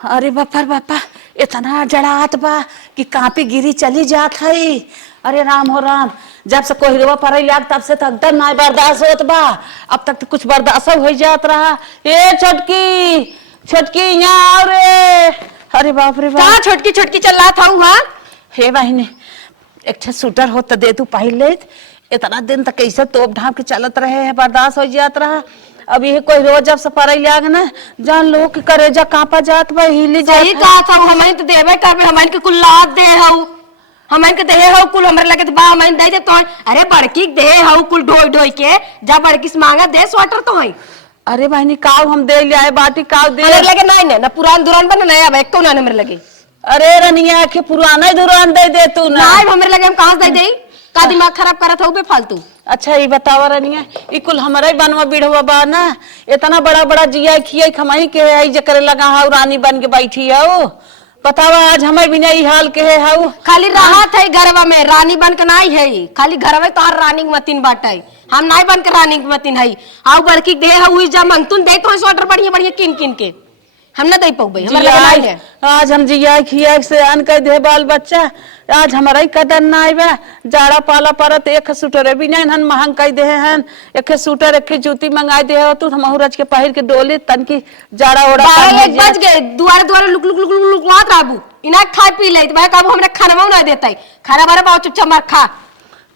अरे बापा बापा इतना जड़ात बा कि कापी गिरी चली जात है। अरे राम हो राम, जब से कोहिरवा पड़े लाग तब से तक दर ना बर्दाश्त होत बा। अब तक तो कुछ बर्दाश्त हो जात रहा। ए छोटकी छोटकी यहाँ आओ रे। अरे बाप रे बाप, कहाँ छोटकी छोटकी चल था वहाँ। हे बहनी एक सूटर हो तो दे तू पहले। इतना दिन तक कैसे तोप ढाप के चलत रहे है, बर्दाश्त हो जात रहा। अब ये कोई रोज जब से पड़े लाग ना जान लो कि करेजा कांपा जात बा, हिली जात। सही कहा था, हमें तो देवे कर, हमें के कुल लाद दे हऊ, हमें के दे हऊ कुल हमरे लगे तो बा हमें दे दे तो। अरे बड़की दे हऊ कुल ढोई ढोई के, जब बड़की से मांगा दे स्वेटर तो है। अरे बहनी काव हम दे लिया बाटी काव दे हमरे लगे नहीं ना पुरान दुरान बन नया बैग को ना हमरे लगे। अरे रनिया के पुराना ही दुरान दे दे तू ना। नहीं हमरे लगे हम कहां से दे का दिमाग खराब करत हो बेफालतू। अच्छा ये बतावा रनिया, ई कुल हमारा ही बनवा बिढ़वा बा ना। इतना बड़ा बड़ा जिया खिया खमाई के है जे करे लगा हाउ रानी बन के बैठी है। बतावा आज हमारे बिना ई हाल के है हाउ। खाली राहत है घरवा में, रानी बन के नहीं है। खाली घरवा तो हर रानी के मतीन बाटे, हम नहीं बन के रानी के मतीन है। आउ बड़की दे हुई जब मंगतुन दे तो स्वेटर बढ़िया बढ़िया किन किन के हम ना दे पाऊ। आज हम जिया खिया से अन कर दे बाल बच्चा। आज हमारा ही कदर ना आईबा। जाड़ा पाला परत एक सूटर भी नहीं हन महंग कह दे हन। एक सूटर एक जूती मंगाई दे हो तू हम रच के पहिर के डोले तन की जाड़ा ओड़ा बज गए दुआरे दुआरे लुक लुक लुक लुक लुक राबू इना खाए पी ले भाई कब हमरा खाना ना देता खाना बारे बाबू चुपचाप मार खा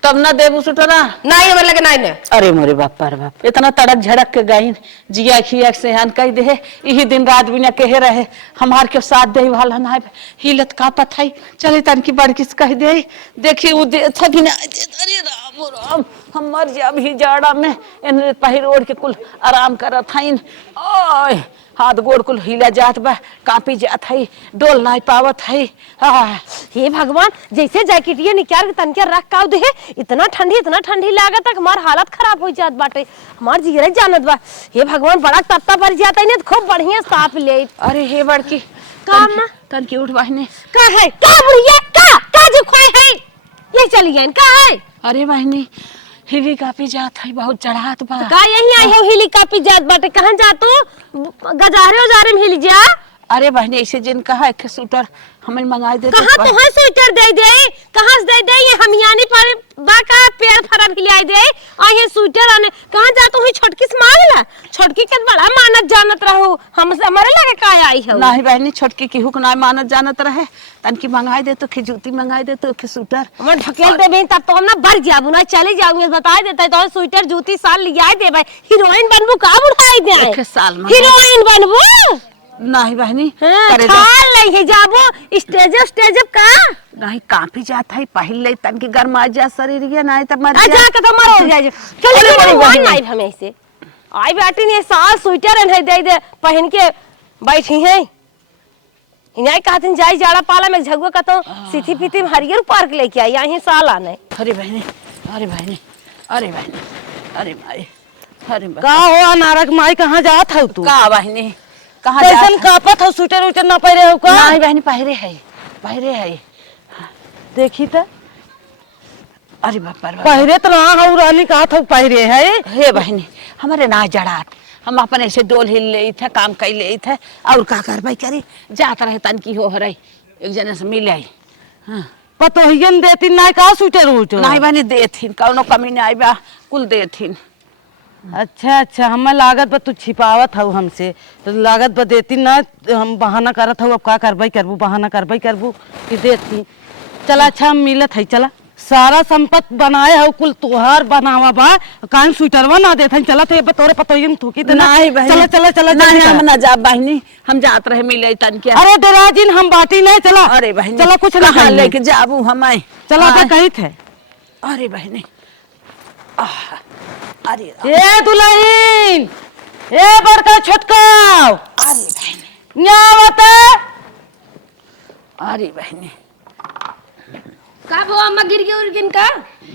तब ना देबू सुटरा नहीं हमारे लगे नहीं ने। अरे मोरे बापा रे बाप, इतना तड़क झड़क के गई जिया खिया से हन कह दे यही दिन रात बिना कहे रहे हमार के साथ दे वाला ना हिलत का पथाई चले तन की बड़किस कह दे देखी उ दे थकी ना। अरे राम राम, हम मर जा भी जाड़ा में इन पहिर ओढ़ के कुल आराम करत हइन। ओए हाथ गोड़ कुल हिला जात बा, कापी जात है, डोल नहीं पावत है। हे भगवान, जैसे जैकेटिया निकाल के तनके रख काउ दे इतना ठंडी लागत है हमार हालत खराब हो जात बाटे, हमार जीरे जानत बा। हे भगवान बड़ा तत्ता पड़ जाता है ना खूब बढ़िया साफ ले। अरे हे बड़की काम तन की उठ बहने का है का बुढ़िया का जो खोए है ये चली गई का है। अरे बहनी हिली कापी जात है, बहुत चढ़ात बा। का यही आई हो हिली कापी जात बाटे, कहां जा तू गजारे उजारे में हिली जा। अरे बहनी ऐसे जिन कहा एक सूटर हमें मंगाई दे। कहां तो है स्वेटर दे कहां से दे ये हम यानी पर बाका पेड़ फरन हिलाई दे आ ये स्वेटर आने कहां जा तू ही छोटकी से मांगला छोटकी के बड़ा मानत जानत रहू हमसे हमारे लगे का आई हो। नहीं बहनी छोटकी की हुक ना मानत जानत रहे तन की मंगाई दे तो खिजूती मंगाई दे तो सूटर हम ढकेल दे तब तो हम ना बढ़ जाबू ना चले जाऊंगे बता देते तो स्वेटर जूती साल लियाई दे भाई हीरोइन बनबू का बुढ़ाई दे एक साल में हीरोइन बनबू नहीं बहनी खाल नहीं जाबो स्टेज का नहीं काफी जाता है पहले तन की गरमा जा शरीर ये नहीं तब मर जा के तो मर जाए चल नहीं हमें ऐसे आई बेटी ने साल स्वेटर है दे पहन के बैठी है इन्हें कहते जाई जाड़ा पाला में झगुआ का तो सीथी पीती हरियर पार्क लेके आई यहीं साल आने। अरे बहनी अरे बहनी अरे बहनी अरे माई अरे का हो अनारक माई कहां जात है तू का बहनी कहां कैसन कापत हो स्वेटर उटर ना पहरे हो का। नहीं बहनी पहरे है देखी तो अरे बाप रे पहरे तो ना हो रानी कहा था पहरे है। हे बहनी हमारे ना जड़ात हम अपन ऐसे डोल हिल ले थे काम कर ले थे और का करवाई करी जात रहे तन की हो रही एक जने से मिल आई। हाँ पतोहियन देती ना का स्वेटर उटर नहीं बहनी देथिन कौनो कमी नहीं आई बा कुल देथिन। अच्छा हमें लागत बा तू छिपावत हऊ हमसे तो लागत बा देती ना हम बहाना करत हऊ अब का करबू बहाना करबू कि देती चला अच्छा हम मिलत है चला सारा संपत बनाए हऊ कुल तोहार बनावा बा कान स्वेटरवा ना देथन चला तो ये तोरे पतोहियन थूकी तो नहीं बहनी चला नहीं हम ना जा बहनी हम जात रहे मिले तन के। अरे डराजिन हम बाटी नहीं चला। अरे बहनी चला कुछ ना लेके जाबू हमें चला का कही थे। अरे बहनी अरे ए दुल्हन ए बड़का छोटका अरे बहनी न्यावत अरे बहनी का भो अम्मा गिर गिन का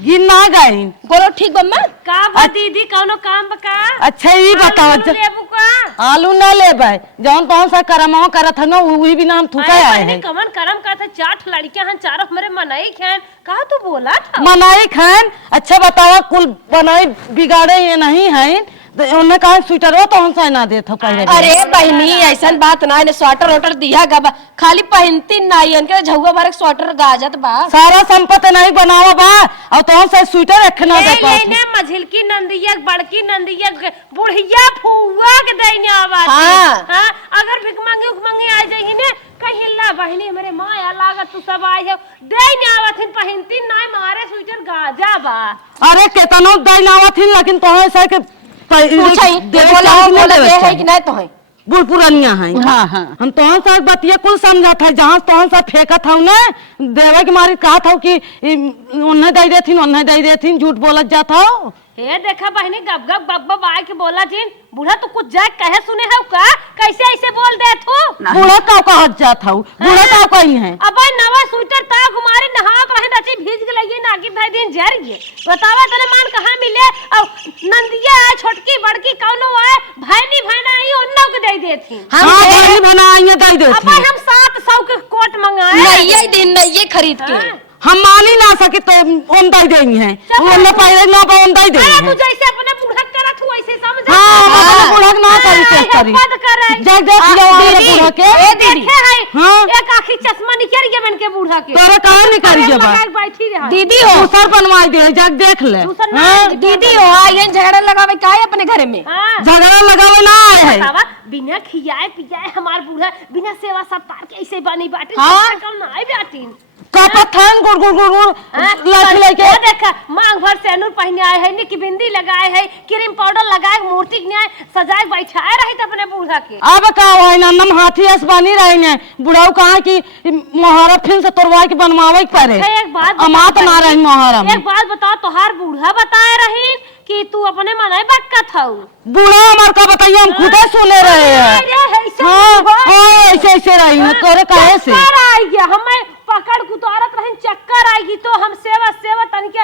गिन ना गई बोलो ठीक बम्मा का बा दीदी कौनो काम बका। अच्छा ये बताओ लेबू का आलू ना ले भाई जौन तौन सा करमाओ करत न वही भी नाम थूका आए है कमन करम का था चाट लड़कियां हन चारों हमरे मनाई खान का तू बोला था मनाई खान। अच्छा बताओ कुल बनाई बिगाड़े ये नहीं है उन्हें कहा स्वेटर हो तो हमसे ना देत हो पहले। अरे बहनी ऐसा बात ना है, स्वेटर वोटर दिया गबा खाली पहनती नहीं इनके झुआ बार स्वेटर गाजत बा सारा संपत्ति नहीं बनावा बा और तो से स्वेटर रखना दे पास लेने मझिलकी नंदिया बड़की नंदिया बुढ़िया फुआ के देने आवा हाँ। हां अगर भिख मांगे आ जाई ने कहीं ला बहनी हमरे माया लागत तू सब आई है देने आवथिन पहनती नहीं मारे स्वेटर गाजा बा। अरे केतनो दैनावा थी लेकिन तो ऐसा के पूछाई बोला दे है कि नहीं तो है बूढ़ पुरानिया है। हाँ हाँ हम तो साथ बतिया कुल समझत है जहाँ तो सा फेंकत हूँ ना देवे के मारी कहा था कि उन्हें दे देथिन झूठ बोलत जाता हो। हे देखा बहनी गप गप बक बक आए के बोला जिन बूढ़ा तू कुछ जाए कहे सुने है का कैसे ऐसे बोल दे तू बूढ़ा का कहत जात हूँ बूढ़ा का कहीं है। अब नवा स्वेटर ता कुमारी नहा रहे नची भीज के लइए नागी भाई दिन जर गए बतावा तने मान कहां मिले और नंदिया है छोटकी बड़की कौनो है भाईना आई उन्नो के दे देथी हां भाई बना आइए दे देथी। अब हम 700 के कोट मंगाए नहीं ये दिन नहीं ये खरीद के हम मान ही ना सके तो उन दे देंगे हैं उन्हें पहले ना तो उन दे देंगे। तू जैसे अपने बूढ़ा करत हूं ऐसे समझ हां अपने बूढ़ा ना करी जब देख लो हमारे बूढ़ा के ए देखे है हां एक आंखी चश्मा निकल गया बन के बूढ़ा के तोरे कहां निकल गया बा बैठी रहा दीदी हो दूसर बनवाई दे जग देख ले। दीदी हो ये झगड़ा लगावे का है अपने घर में हां झगड़ा लगावे ना आए है बतावा बिना खियाए पियाए हमार बूढ़ा बिना सेवा सत्कार के ऐसे बनी बाटे हाँ। कल ना आई बाटीन कपथन गुड़ गुड़ गुड़ गुड़ लाठी लेके देखा मांग भर सेनुर पहने आए है निकी बिंदी लगाए है क्रीम पाउडर लगाए मूर्ति न्याय सजाए बैठाए रही त अपने बूढ़ा के अब का है ना नम हाथी ऐस बनी रही ने बुढ़ाऊ कहा कि मोहरा फिर से तोड़वा के बनवावे के पड़े एक बात अमात ना रही मोहरा में। एक बात बताओ तोहार बूढ़ा बताए रही कि तू अपने मनाई बक्कत हऊ बूढ़ा हमार का बताइए हम खुदे सुने रहे हैं। हाँ ऐसे ऐसे रही है तोरे कहे से आई गया हमें पकड़ कुतारत रही चक्कर आएगी तो हम सेवा सेवा तनिके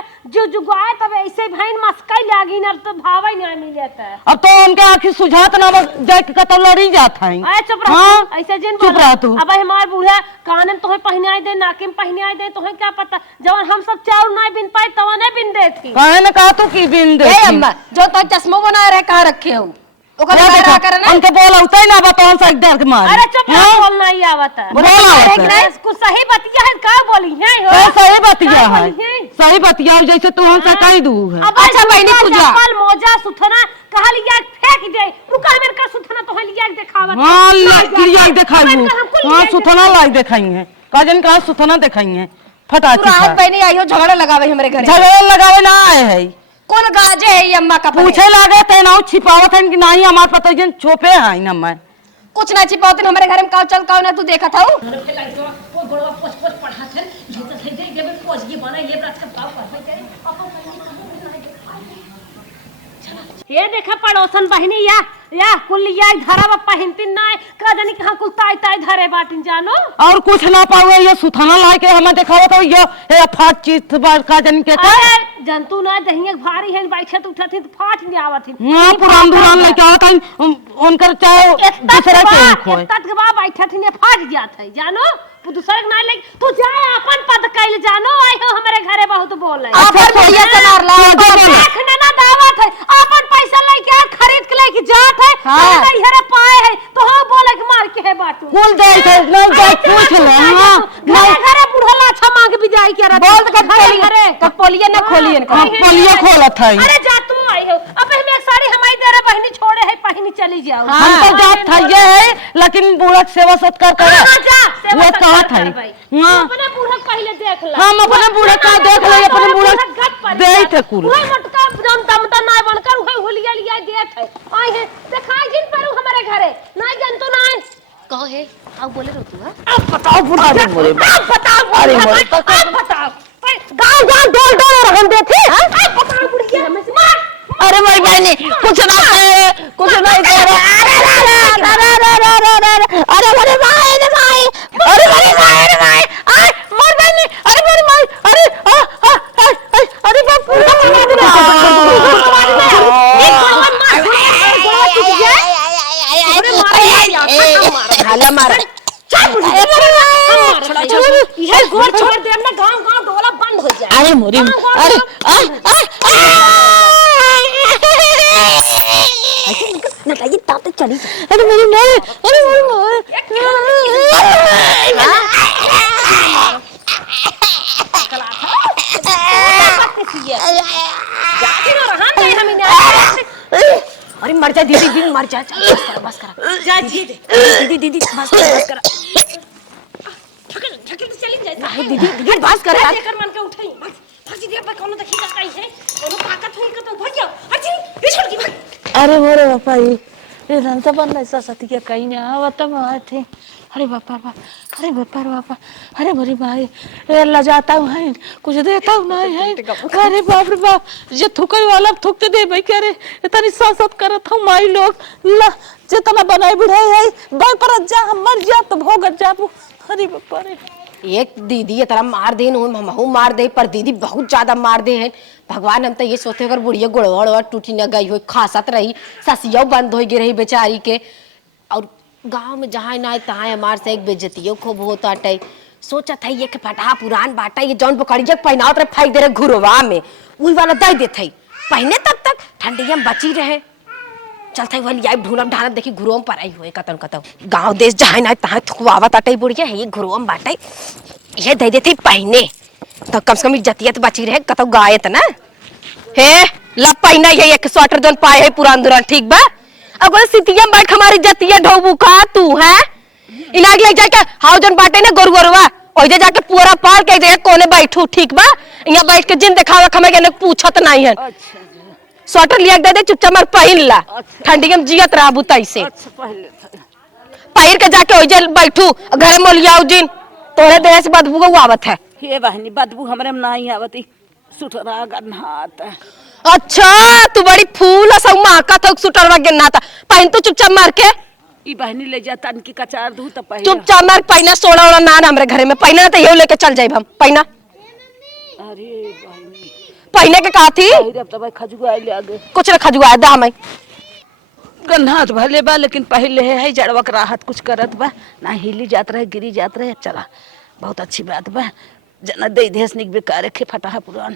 जुगाए तब ऐसे भाइन मस्काई लागी ना तो भावा ही नहीं मिलता है। अब तो उनके आंखी सुझात ना देख के तो लड़ी जाता है। अरे चुप रह हाँ? ऐसे जिन चुप रह तू। अब हमार बूढ़ा कानन तोहे पहनाई दे नाके में पहनाई दे तोहे क्या पता जब हम सब चाउर नहीं बिन पाए तब नहीं बिन दे थी कहे ने कहा तू की बिन दे अम्मा जो तो चश्मा बना रहे कहाँ रखे हो ओकर क्या बाहर देखा आकर ना उनके बोल होता ही ना बताओ से डर के मारे। अरे चुप रह हाँ? बोलना ही आवता बोला आवता है। कुछ सही बतिया है का बोली है हो तो सही बतिया क्या है बोली है? सही बतिया है, जैसे तू हमसे कही दू है। अब अच्छा बहनी तू जा। चप्पल मोजा सुथना कहा लिया फेंक दे रुका मेरे का सुथना तो लिया दिखावत हाँ लिया दिखाई हाँ सुथना लाई दिखाई है काजन का सुथना दिखाई है फटा तू रात बहनी आई हो झगड़ा लगावे हमारे घर झगड़ा लगावे ना आए है कौन गाजे है ये अम्मा का पूछे लागे थे ना छिपावत है कि नहीं हमार पता जन छोपे है ना मैं कुछ ना छिपावत हमारे घर में काव चल काव ना तू देखा था ये देखा पड़ोसन बहनी या कुल या धरा पहनती ना का जानी कहां कुल ताई ताई धरे बाटिन जानो और कुछ ना पावे ये सुथाना ला के हमें दिखावत हो ये फाट चीज बार का जन के अरे जंतु ना दहिया भारी है बैठत उठत तो फाट नहीं आवत हां पुरान दुरान लेके आवत है उनकर चाहे दूसरा के खोए तत गवा बैठत ने फाट जात है जानो दूसरा ना ले तू जाए अपन पद कैल जानो आई हो हमारे घरे बहुत बोल है अपन भैया से मार ला देखने ना दावत है अपन पैसा लेके खरीद के लेके जात है हाँ। नहीं हरे पाए है तो हां बोले के मार के है बाटू कुल जाए थे ना जाए पूछ ले हां घरे घरे बुढ़ला अच्छा मांग भी जाई के बोल के घरे कपोलिए ना खोलिए हम पलिया खोलत है अरे जा तू आई हो अब हम एक साड़ी हमारी दे रहे बहनी छोड़े है पहनी चली जाओ हम तो जात था ये है लेकिन बूढ़ा सेवा सत्कार करे हां जा वो कहा था हां अपने बूढ़ा पहले देख ले हम अपने बूढ़ा का देख ले अपने बूढ़ा दे थे कुल वही मटका जम तमता ना बनकर वही हुलिया लिया देत है आई है दिखाई जिन पर हमारे घरे ना जन तो ना कहो है अब बोले रो तू अब बताओ बूढ़ा दे मोरे अब बताओ अरे मोरे अब बताओ गांव गांव डोल डोल रहन दे थे अब बताओ बुढ़िया हमें से मार अरे भाई बहनी कुछ ना करे कुछ नहीं करे अरे मेरे भाई रे भाई अरे मेरे भाई रे भाई अरे मोर बहनी अरे मेरे भाई अरे अरे बाप खाला मार ये गोर छोड़ दे अपना गांव गांव डोला बंद हो जाए अरे मोरी अरे ऐसे ना लगी ताते चली जा। अरे मेरी माँ, अरे मेरी माँ। अरे मर जा दीदी, दीदी मर जा। चल, बस कर जा दीदी दीदी दीदी बस कर। ठके ठके तो चली जाए नहीं दीदी दीदी बस कर यार। कर मन के उठाई बस फंसी दे पर कोनो देखी का काई है कोनो ताकत हुई का तो भैया हट ये छोड़ की भाग। अरे मोरे बापा ये नंता बन ऐसा सती के कहीं नहीं आवत आए थे। अरे बापा बापा, अरे बापा बापा, अरे मेरी भाई ये लजाता हूँ है कुछ देता हूँ नहीं है। अरे बाप रे बाप, जे थुकई वाला थुकते दे भाई करे इतनी सांसत करत हूँ माई लोग ला जितना बनाए बिढ़ाई है बाई पर जा हम मर जा तो भोगत जाबू। अरे बापा रे एक दीदी ये तरह मार दे हमहू मार दे, पर दीदी बहुत ज्यादा मार दे हैं। भगवान हम तो ये सोचते अगर बुढ़िया गुड़वड़ टूटी न गई हो, खासत रही, ससिया बंद हो गई रही बेचारी के। और गांव में जहाँ ना तहाँ हमार से एक बेइज्जतियों खूब होता है। सोचा था ये के फटा पुरान बाटा ये जौन पकड़िया पहनावत रहे फेंक दे रहे घुरवा में, वही वाला दे देते पहने तब तक ठंडिया में बची रहे। चलते वाली आई ढूंढम ढानत देखी घुरोम पर आई हुए कतन कतन गांव देश जहाँ ना तहाँ थुकवावत आटे बुढ़िया है ये घुरोम बाटे ये दे देते पहने तो कम से कम इज्जतियत बची रहे कतौ गायत ना हे लब पहना ये एक स्वेटर जोन पाए है पुरान दुरान ठीक बा। अगर सितिया बैठ हमारी इज्जतिया ढोबू का तू है इलाज ले जाके हाउ जोन बाटे ना गोरु गोरुआ ओइजे जाके पूरा पार के जे कोने बैठू ठीक बा। यहाँ बैठ के जिन दिखावा खमे के पूछत नहीं है। स्वेटर लिया दे दे चुपचाप मार पहन ला ठंडी में जियत रहबू तैसे पहिर के जाके ओइजे बैठू घर में लियाऊ जिन तोरे देह से बदबू को आवत है। हे बहनी बदबू हमरे में नहीं आवती सुटरा गन्हात। अच्छा तू बड़ी फूल सब माका तो सुटरवा गन्हाता पहन तू चुपचाप मार के ई बहनी ले जा तन की कचार दू त पहले चुपचाप मार पहना सोना ओना ना हमरे घरे में पहना तो ये लेके चल जाइब हम पहना। अरे बहनी पहने के कहा थी अब तो भाई खजुआ ले आगे कुछ न खजुआ दा हमें गन्हात भले बा लेकिन पहले है जड़वक राहत कुछ करत बा ना हिली जात रहे गिरी जात रहे। चला बहुत अच्छी बात बा जना दे देश निक बेकार खे फटाहा पुरान।